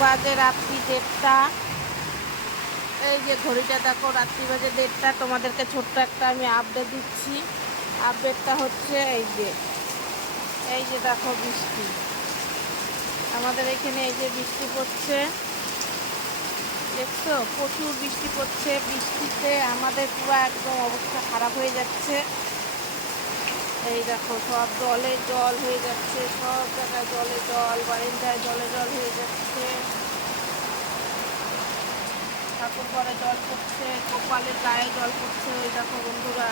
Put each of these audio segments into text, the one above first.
বাজে রাত্রি দেড়টা। এই যে ঘড়িটা দেখো, রাত্রি বাজে দেড়টা। তোমাদেরকে ছোট্ট একটা আমি আপডেট দিচ্ছি। আপডেটটা হচ্ছে এই যে এই যে দেখো বৃষ্টি। আমাদের এখানে এই যে বৃষ্টি পড়ছে। দেখছ? প্রচুর বৃষ্টি পড়ছে। বৃষ্টিতে আমাদের পুরো একদম অবস্থা খারাপ হয়ে যাচ্ছে। এই দেখো, সব জলে জল হয়ে যাচ্ছে, সব জায়গায় জলে জল, বারিন্দায় জলে জল হয়ে যাচ্ছে। ঠাকুর ঘরে জল পড়ছে কপালের গায়ে জল পড়ছে, ওই দেখো বন্ধুরা,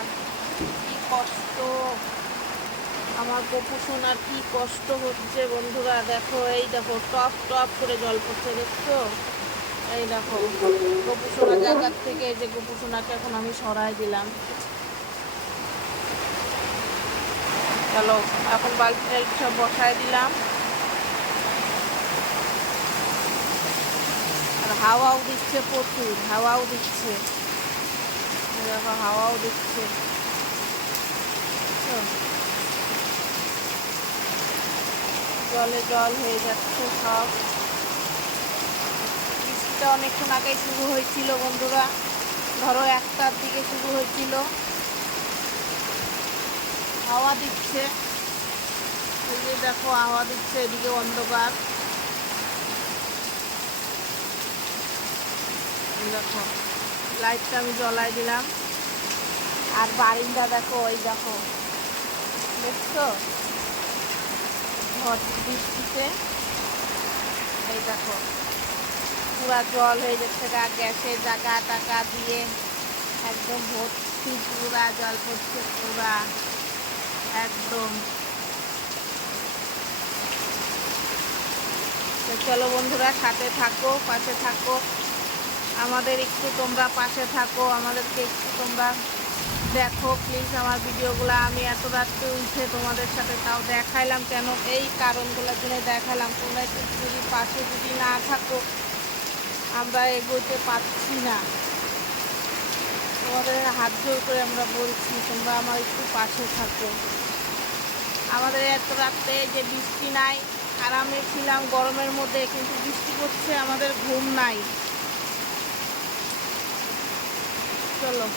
কি কষ্ট। আমার গপু সোনার কি কষ্ট হচ্ছে বন্ধুরা, দেখো, এই দেখো, টপ টপ করে জল পড়ছে, দেখছ? এই দেখো, গপু সোনা জায়গার থেকে যে গপু এখন আমি সরাই দিলাম। চলো, এখন বালতিটা সব বসায় দিলাম। আর হাওয়াও দিচ্ছে প্রচুর, হাওয়াও দিচ্ছে। দেখো, হাওয়াও দিচ্ছে? জলে জল হয়ে যাচ্ছে সব। বৃষ্টিটা অনেকক্ষণ আগে শুরু হয়েছিল বন্ধুরা। ধরো একটার দিকে শুরু হয়েছিল। হাওয়া দিচ্ছে। এই যে দেখো, হাওয়া দিচ্ছে, এদিকে অন্ধকার। দেখো লাইটটা আমি জ্বলাই দিলাম। আর বারিন্দা দেখো, ওই দেখো। দেখছ? ঝড় বৃষ্টিতে। এই দেখো, পুরা জল হয়ে যাচ্ছে গা গ্যাসে জায়গা টাকা দিয়ে একদম ভর্তি, পুরা জল পড়ছে পুরা। একদম। তো চলো বন্ধুরা, সাথে থাকো, পাশে থাকো। আমাদের একটু তোমরা পাশে থাকো, আমাদেরকে একটু তোমরা দেখো প্লিজ আমার ভিডিওগুলো। আমি এত রাত্রে উঠে তোমাদের সাথে তাও দেখাইলাম কেন? এই কারণগুলোর জন্য দেখালাম। তোমরা একটু যদি পাশে যদি না থাকো, আমরা এগোতে পারছি না। তোমাদের হাত জোর করে আমরা বলছি, তোমরা আমার একটু পাশে থাকো। আমাদের এত রাত্রে যে বৃষ্টি নাই আরামে ছিলাম গরমের মধ্যে, কিন্তু বৃষ্টি পড়ছে আমাদের ঘুম নাই। চলো।